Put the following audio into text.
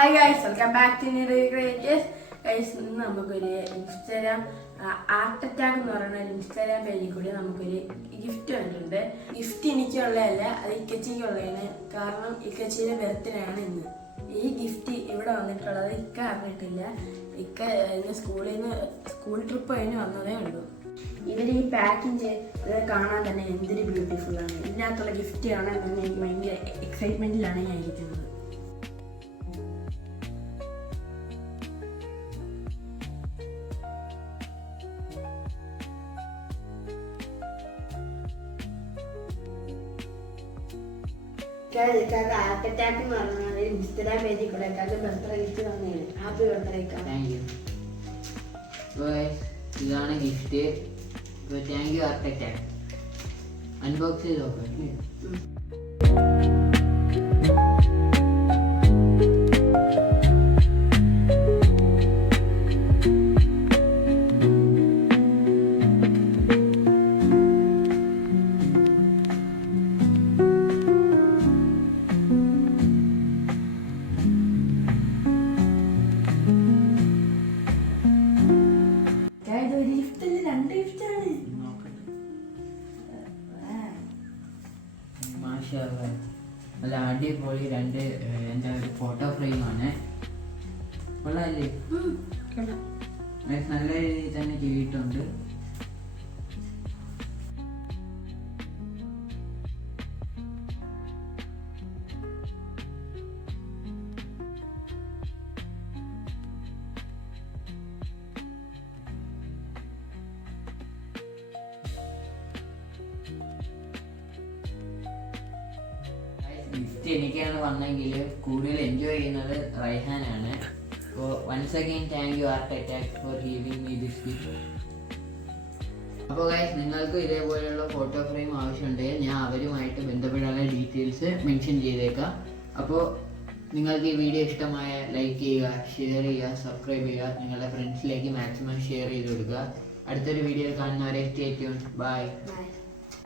Hi guys, welcome back to new creators. Guys, ഇന്ന് നമുക്കൊരു Instagram art attack എന്ന് പറയുന്ന ഒരു ഇൻസ്റ്റാഗ്രാം പേജിൽ കൂടി നമുക്കൊരു ഗിഫ്റ്റ് വന്നിട്ടുണ്ട്. ഗിഫ്റ്റ് എനിക്കുള്ളതല്ല, അത് ഇക്കച്ചിക്കുള്ളതാണ്. കാരണം ഇക്കച്ചിയുടെ ബർത്ത്ഡേ ആണ് ഇന്ന്. ഈ ഗിഫ്റ്റ് ഇവിടെ വന്നിട്ടുള്ളത് ഇക്ക അറിഞ്ഞിട്ടില്ല. ഇക്ക ഇന്ന് സ്കൂൾ ട്രിപ്പ് കഴിഞ്ഞ് വന്നതേ ഉള്ളൂ. ഇവർ ഈ പാക്കിങ് ചെയ്ത് കാണാൻ തന്നെ എന്തൊരു ബ്യൂട്ടിഫുൾ ആണ്. ഇതിനകത്തുള്ള ഗിഫ്റ്റ് കാണാൻ തന്നെ എനിക്ക് ഭയങ്കര എക്സൈറ്റ്മെന്റിലാണ് ഞാൻ ഇരിക്കുന്നത്. ആർട്ട് അറ്റാക്ക് എന്ന് പറഞ്ഞാൽ ഇൻസ്റ്റാഗ്രാം പേജിൽ കൂടെ ബർത്ത്ഡേ ഗിഫ്റ്റ് തന്നെയാണ്. Happy birthday. Thank you. ഇതാണ് ഗിഫ്റ്റ്. Thank you art attack. Unbox ചെയ്ത് നോക്കാം. നല്ല അടിപൊളി രണ്ട് എന്താ ഫോട്ടോ ഫ്രെയിമാണ്. കൊള്ളാല്ലേ? നല്ല രീതിയിൽ തന്നെ ചെയ്തിട്ടുണ്ട്. ഗിഫ്റ്റ് എനിക്കാണ് വന്നെങ്കിൽ കൂടുതൽ എൻജോയ് ചെയ്യുന്നത് റൈഹാനാണ്. അപ്പോൾ once again thank you art attack for giving me this gift. അപ്പോൾ ഗൈസ്, നിങ്ങൾക്ക് ഇതേപോലെയുള്ള ഫോട്ടോ ഫ്രെയിം ആവശ്യമുണ്ടെങ്കിൽ ഞാൻ അവരുമായിട്ട് ബന്ധപ്പെടാനുള്ള ഡീറ്റെയിൽസ് മെൻഷൻ ചെയ്തേക്കാം. അപ്പോൾ നിങ്ങൾക്ക് ഈ വീഡിയോ ഇഷ്ടമായ ലൈക്ക് ചെയ്യുക, ഷെയർ ചെയ്യുക, സബ്സ്ക്രൈബ് ചെയ്യുക, നിങ്ങളുടെ ഫ്രണ്ട്സിലേക്ക് മാക്സിമം ഷെയർ ചെയ്ത് കൊടുക്കുക. അടുത്തൊരു വീഡിയോയിൽ കാണുന്നവരെ സ്റ്റേ ട്യൂൺ. ബൈ.